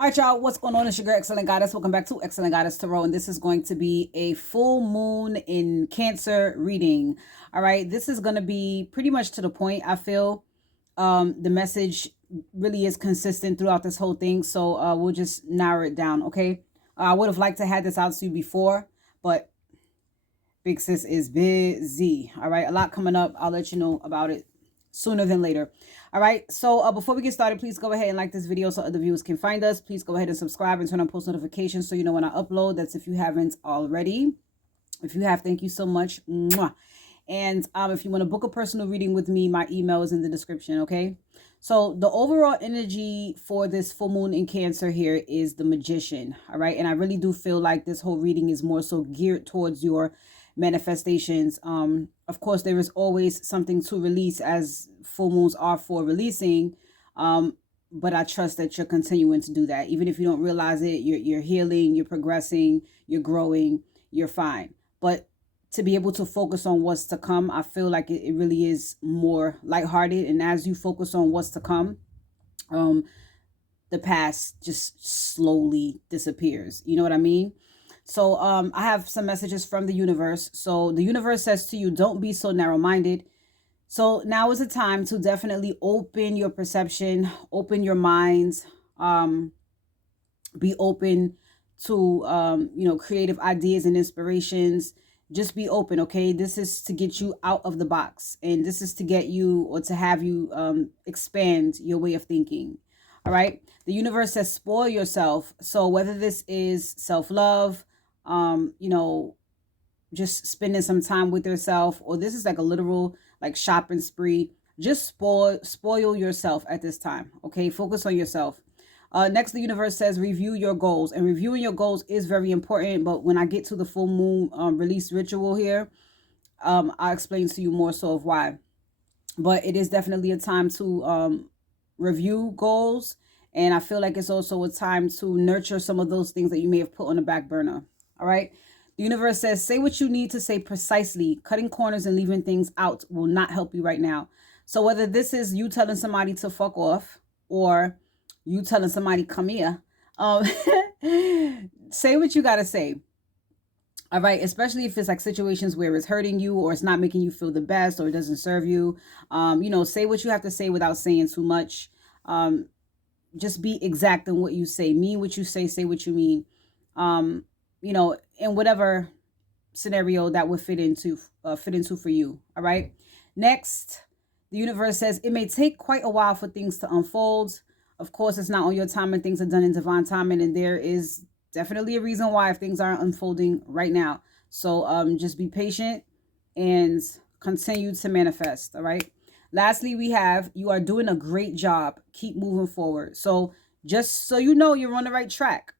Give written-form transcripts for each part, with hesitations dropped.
All right, y'all, what's going on? It's your girl, Excellent Goddess. Welcome back to Excellent Goddess Tarot, and this is going to be a full moon in Cancer reading. All right, this is going to be pretty much to the point, I feel. The message really is consistent throughout this whole thing, so we'll just narrow it down, okay? I would have liked to have this out to you before, but Big Sis is busy. All right, a lot coming up. I'll let you know about it sooner than later. All right, so before we get started, please go ahead and like this video so other viewers can find us. Please go ahead and subscribe and turn on post notifications so you know when I upload. That's if you haven't already. If you have, thank you so much. Mwah. And if you want to book a personal reading with me, my email is in the description, okay? So the overall energy for this full moon in Cancer here is the Magician, all right? And I really do feel like this whole reading is more so geared towards your manifestations. Of course, there is always something to release, as full moons are for releasing, but I trust that you're continuing to do that. Even if you don't realize it, you're healing, you're progressing, you're growing, you're fine. But to be able to focus on what's to come, I feel like it really is more lighthearted. And as you focus on what's to come, the past just slowly disappears. You know what I mean? So I have some messages from the universe. So the universe says to you, don't be so narrow-minded. So now is the time to definitely open your perception, open your minds, be open to, creative ideas and inspirations. Just be open, okay? This is to get you out of the box. And this is to get you, or to have you expand your way of thinking. All right? The universe says spoil yourself. So whether this is self-love, just spending some time with yourself, or this is like a literal like shopping spree, just spoil yourself at this time, okay? Focus on yourself. Next, the universe says review your goals, and reviewing your goals is very important. But when I get to the full moon release ritual here, I'll explain to you more so of why. But it is definitely a time to review goals, and I feel like it's also a time to nurture some of those things that you may have put on the back burner. All right. The universe says, say what you need to say precisely. Cutting corners and leaving things out will not help you right now. So whether this is you telling somebody to fuck off, or you telling somebody come here, say what you got to say. All right. Especially if it's like situations where it's hurting you, or it's not making you feel the best, or it doesn't serve you. Say what you have to say without saying too much. Just be exact in what you say. Mean what you say what you mean. In whatever scenario that would fit into for you. All right. Next, the universe says it may take quite a while for things to unfold. Of course, it's not on your time, and things are done in divine timing. And there is definitely a reason why if things aren't unfolding right now. So just be patient and continue to manifest. All right. Lastly, we have, you are doing a great job. Keep moving forward. So just so you know, you're on the right track.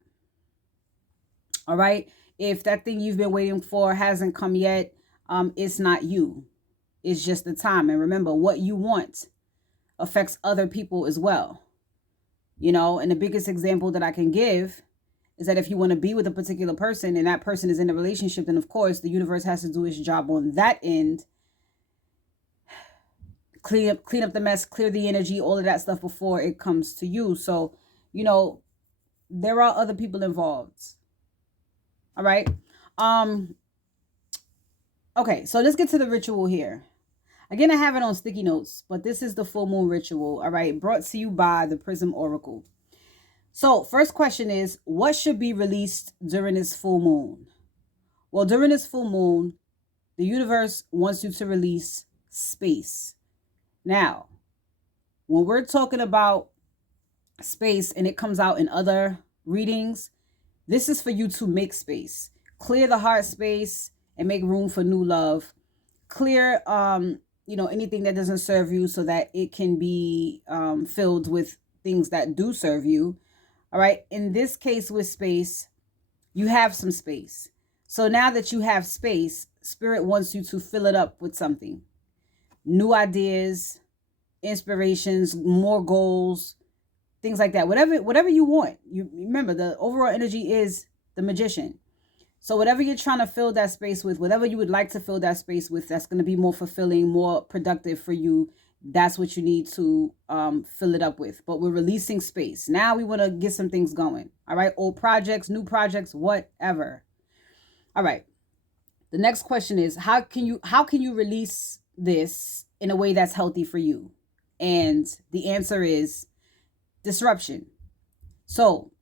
All right. If that thing you've been waiting for hasn't come yet, it's not you. It's just the time. And remember, what you want affects other people as well. And the biggest example that I can give is that if you want to be with a particular person and that person is in a relationship, then of course the universe has to do its job on that end. Clean up the mess, clear the energy, all of that stuff before it comes to you. So, there are other people involved. All right. Okay, so let's get to the ritual here. Again, I have it on sticky notes, but this is the full moon ritual. All right, brought to you by the Prism Oracle. So first question is, what should be released during this full moon? Well, during this full moon, the universe wants you to release space. Now, when we're talking about space and it comes out in other readings, this is for you to make space, clear the heart space and make room for new love. Clear, anything that doesn't serve you so that it can be filled with things that do serve you. All right. In this case with space, you have some space. So now that you have space, Spirit wants you to fill it up with something. New ideas, inspirations, more goals, things like that. Whatever you want. You remember, the overall energy is the Magician. So whatever you're trying to fill that space with, whatever you would like to fill that space with, that's going to be more fulfilling, more productive for you that's what you need to fill it up with. But we're releasing space. Now we want to get some things going. All right. Old projects, new projects, whatever. All right. The next question is how can you release this in a way that's healthy for you? And the answer is disruption. So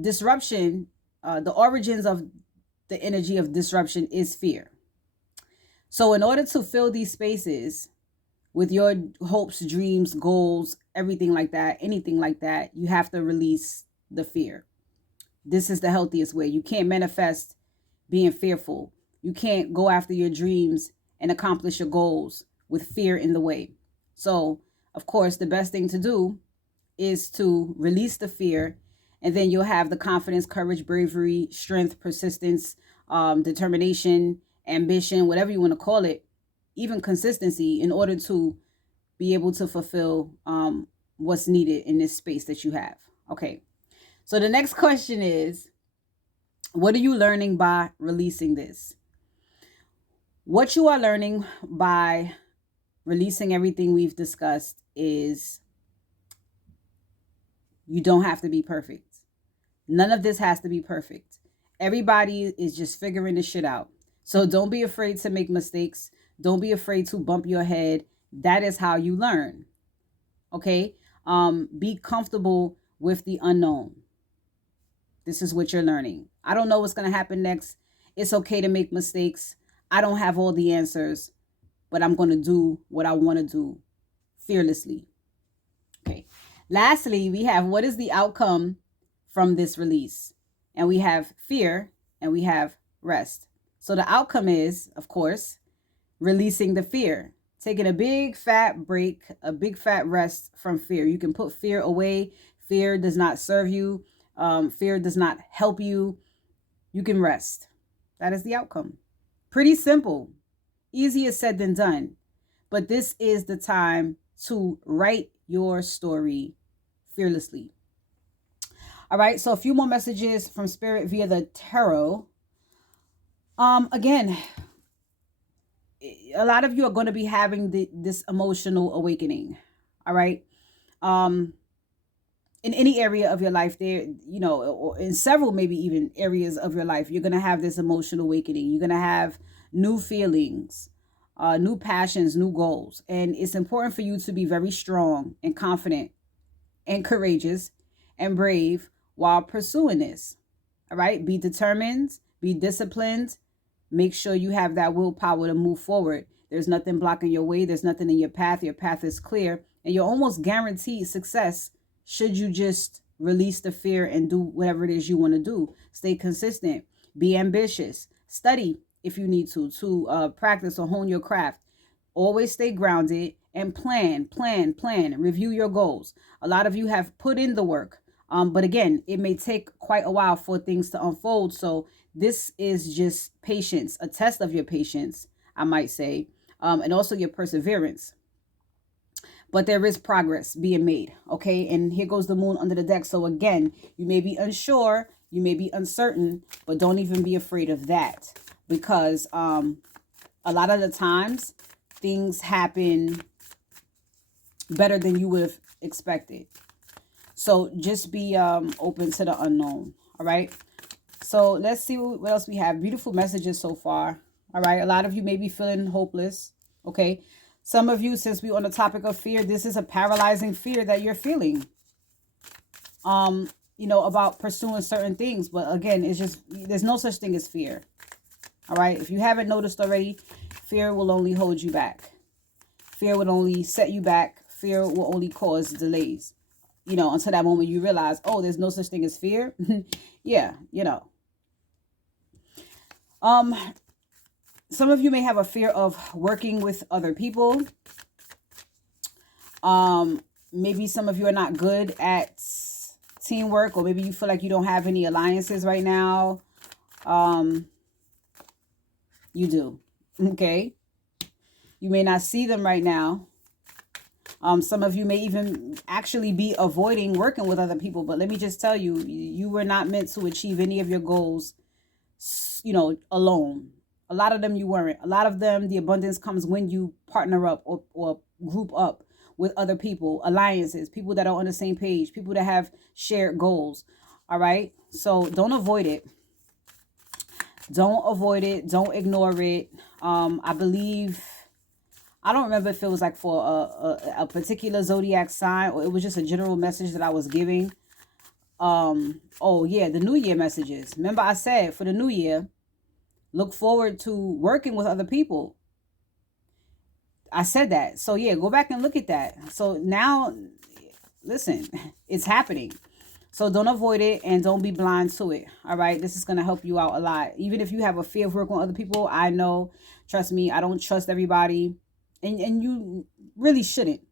disruption, the origins of the energy of disruption is fear. So in order to fill these spaces with your hopes, dreams, goals, everything like that, anything like that, you have to release the fear. This is the healthiest way. You can't manifest being fearful. You can't go after your dreams and accomplish your goals with fear in the way. So, of course, the best thing to do is to release the fear, and then you'll have the confidence, courage, bravery, strength, persistence, determination, ambition, whatever you want to call it, even consistency, in order to be able to fulfill what's needed in this space that you have. Okay. So the next question is, what are you learning by releasing this? What you are learning by releasing everything we've discussed is you don't have to be perfect. None of this has to be perfect. Everybody is just figuring this shit out. So don't be afraid to make mistakes. Don't be afraid to bump your head. That is how you learn. Okay? Be comfortable with the unknown. This is what you're learning. I don't know what's going to happen next. It's okay to make mistakes. I don't have all the answers, but I'm going to do what I want to do fearlessly. Okay. Lastly, we have what is the outcome from this release? And we have fear and we have rest. So the outcome is, of course, releasing the fear, taking a big fat break, a big fat rest from fear. You can put fear away. Fear does not serve you. Fear does not help you. You can rest. That is the outcome. Pretty simple. Easier said than done. But this is the time to write your story fearlessly. All right. So a few more messages from Spirit via the tarot. Again, a lot of you are going to be having this emotional awakening. All right. In any area of your life there, you know, or in several, maybe even areas of your life, you're going to have this emotional awakening. You're going to have new feelings, new passions, new goals. And it's important for you to be very strong and confident and courageous and brave while pursuing this. All right. Be determined, be disciplined. Make sure you have that willpower to move forward. There's nothing blocking your way. There's nothing in your path. Your path is clear and you're almost guaranteed success. Should you just release the fear and do whatever it is you want to do? Stay consistent. Be ambitious. Study if you need to practice or hone your craft. Always stay grounded and plan. Review your goals. A lot of you have put in the work. But again, it may take quite a while for things to unfold. So this is just patience, a test of your patience, I might say, and also your perseverance. But there is progress being made, okay? And here goes the moon under the deck. So again, you may be unsure, you may be uncertain, but don't even be afraid of that. Because a lot of the times, things happen better than you would have expected. So just be open to the unknown, all right? So let's see what else we have. Beautiful messages so far, all right? A lot of you may be feeling hopeless, okay? Some of you, since we're on the topic of fear, this is a paralyzing fear that you're feeling, you know, about pursuing certain things. But again, it's just, there's no such thing as fear. All right. If you haven't noticed already, fear will only hold you back. Fear would only set you back. Fear will only cause delays, you know, until that moment you realize, oh, there's no such thing as fear. Yeah, you know. Some of you may have a fear of working with other people. Maybe some of you are not good at teamwork, or maybe you feel like you don't have any alliances right now. You do. Okay. You may not see them right now. Some of you may even actually be avoiding working with other people. But let me just tell you, you were not meant to achieve any of your goals, you know, alone. A lot of them you weren't. A lot of them, the abundance comes when you partner up or group up with other people, alliances, people that are on the same page, people that have shared goals. All right. So don't avoid it. Don't avoid it. Don't ignore it. I believe, I don't remember if it was like for a particular zodiac sign or it was just a general message that I was giving. Oh yeah, the New Year messages. Remember I said for the New Year, look forward to working with other people. I said that. So yeah, go back and look at that. So now, listen, it's happening. So don't avoid it and don't be blind to it. All right. This is going to help you out a lot. Even if you have a fear of working with other people, I know, trust me, I don't trust everybody. And you really shouldn't.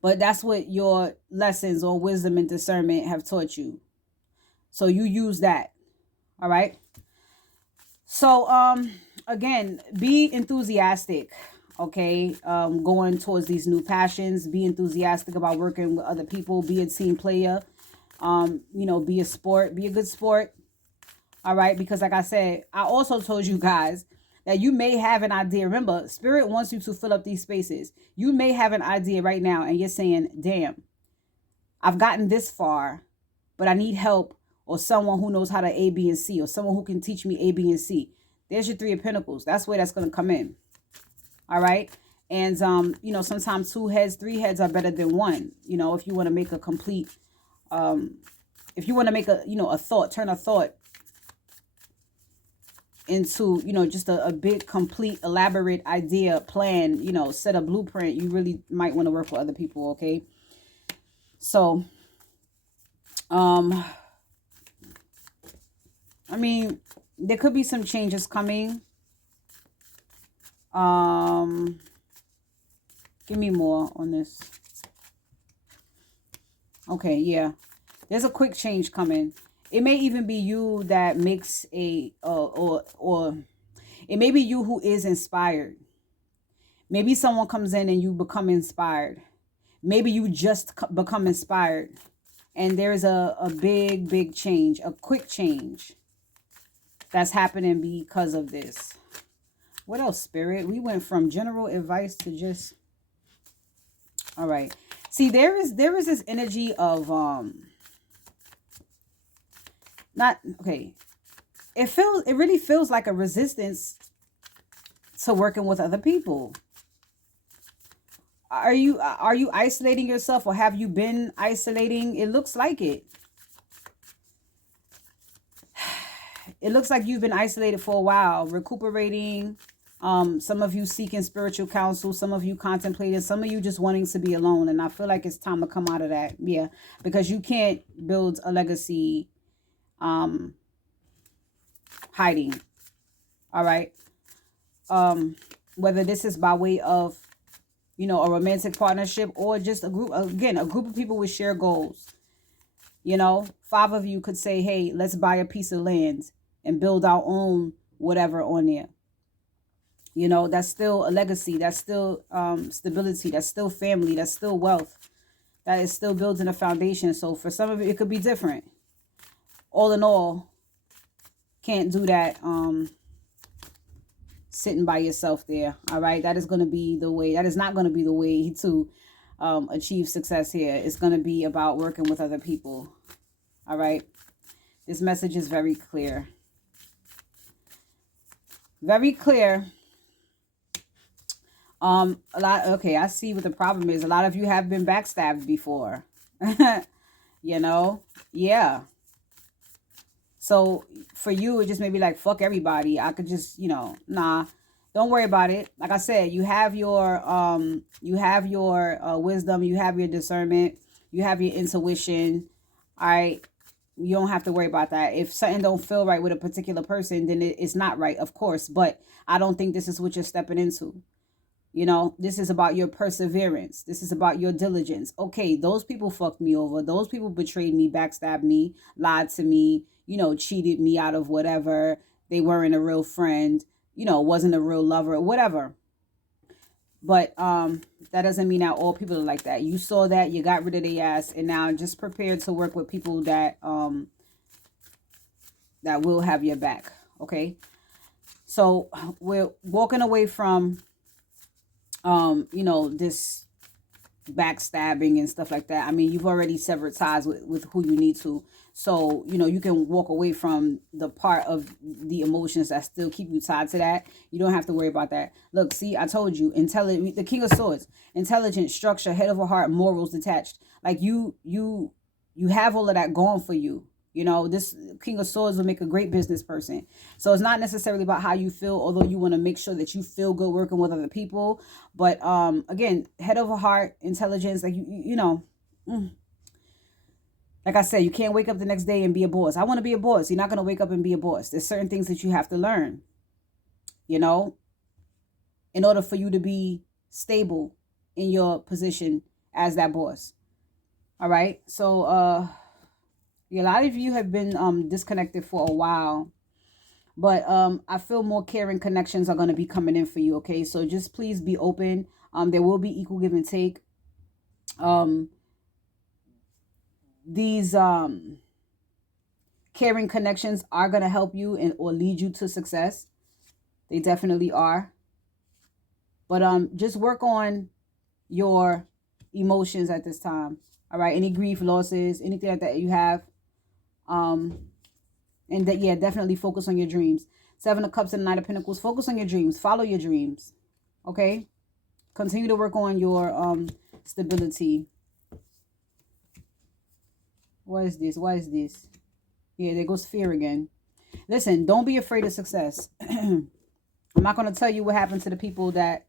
But that's what your lessons on wisdom and discernment have taught you. So you use that. All right. So again, be enthusiastic. Okay, going towards these new passions. Be enthusiastic about working with other people. Be a team player. Be a sport. Be a good sport. All right, because like I said, I also told you guys that you may have an idea. Remember, Spirit wants you to fill up these spaces. You may have an idea right now and you're saying, damn, I've gotten this far, but I need help or someone who knows how to A, B, and C, or someone who can teach me A, B, and C. There's your 3 of Pentacles. That's where that's going to come in. All right. And, sometimes 2 heads, 3 heads are better than 1. If you want to make a complete, if you want to make a thought, turn a thought into, just a big, complete, elaborate idea, plan, set a blueprint, you really might want to work with other people. Okay. So, I mean, there could be some changes coming. Give me more on this. Okay, yeah. There's a quick change coming. It may even be you that makes or it may be you who is inspired. Maybe someone comes in and you become inspired. Maybe you just become inspired. And there's a big change, a quick change that's happening because of this. What else, Spirit? We went from general advice to just... All right. See, there is this energy of not okay. It really feels like a resistance to working with other people. Are you isolating yourself, or have you been isolating? It looks like it. It looks like you've been isolated for a while, recuperating. Some of you seeking spiritual counsel, some of you contemplating, some of you just wanting to be alone. And I feel like it's time to come out of that. Yeah, because you can't build a legacy hiding. All right. Whether this is by way of, a romantic partnership or just a group of people with shared goals. 5 of you could say, hey, let's buy a piece of land and build our own whatever on there. That's still a legacy. That's still stability. That's still family. That's still wealth. That is still building a foundation. So for some of it could be different. All in all, can't do that sitting by yourself there. All right. That is going to be the way. That is not going to be the way to achieve success here. It's going to be about working with other people. All right. This message is very clear. Very clear. I see what the problem is. A lot of you have been backstabbed before. Yeah. So for you, it just may be like, fuck everybody. I could just, nah, don't worry about it. Like I said, you have your wisdom, you have your discernment, you have your intuition. All right. You don't have to worry about that. If something don't feel right with a particular person, then it's not right, of course. But I don't think this is what you're stepping into. This is about your perseverance. This is about your diligence. Okay, those people fucked me over. Those people betrayed me, backstabbed me, lied to me, cheated me out of whatever. They weren't a real friend, wasn't a real lover, whatever. But that doesn't mean that all people are like that. You saw that, you got rid of their ass, and now just prepare to work with people that will have your back. Okay. So we're walking away from this backstabbing and stuff like that. I mean, you've already severed ties with who you need to. So, you know, you can walk away from the part of the emotions that still keep you tied to that. You don't have to worry about that. Look, see, I told you, the King of Swords, intelligent, structure, head of a heart, morals, detached. Like you have all of that going for you. You know, this King of Swords will make a great business person. So it's not necessarily about how you feel, although you want to make sure that you feel good working with other people. But again, head of a heart, intelligence, like you know, like I said, you can't wake up the next day and be a boss. I want to be a boss. You're not going to wake up and be a boss. There's certain things that you have to learn, you know, in order for you to be stable in your position as that boss. All right. So, yeah, a lot of you have been disconnected for a while, but I feel more caring connections are going to be coming in for you. Okay, so just please be open. There will be equal give and take. These caring connections are going to help you or lead you to success. They definitely are. But just work on your emotions at this time. All right, any grief, losses, anything like that you have. And that, yeah, definitely focus on your dreams. Seven of Cups and Knight of Pentacles. Focus on your dreams. Follow your dreams. Okay? Continue to work on your stability. What is this? What is this? Yeah, there goes fear again. Listen, don't be afraid of success. I'm not going to tell you what happened to the people that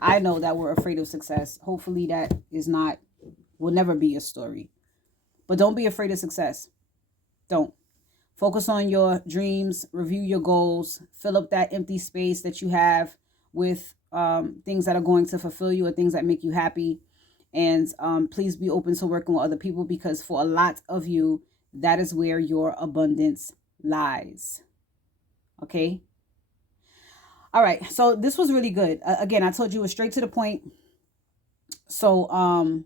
I know that were afraid of success. Hopefully that will never be a story. But don't be afraid of success. Don't. Focus on your dreams, review your goals, fill up that empty space that you have with things that are going to fulfill you or things that make you happy. And please be open to working with other people, because for a lot of you, that is where your abundance lies. Okay? All right. So this was really good. Again, I told you it was straight to the point. So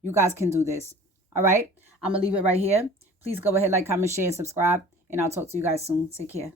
you guys can do this. All right? I'm going to leave it right here. Please go ahead, like, comment, share, and subscribe. And I'll talk to you guys soon. Take care.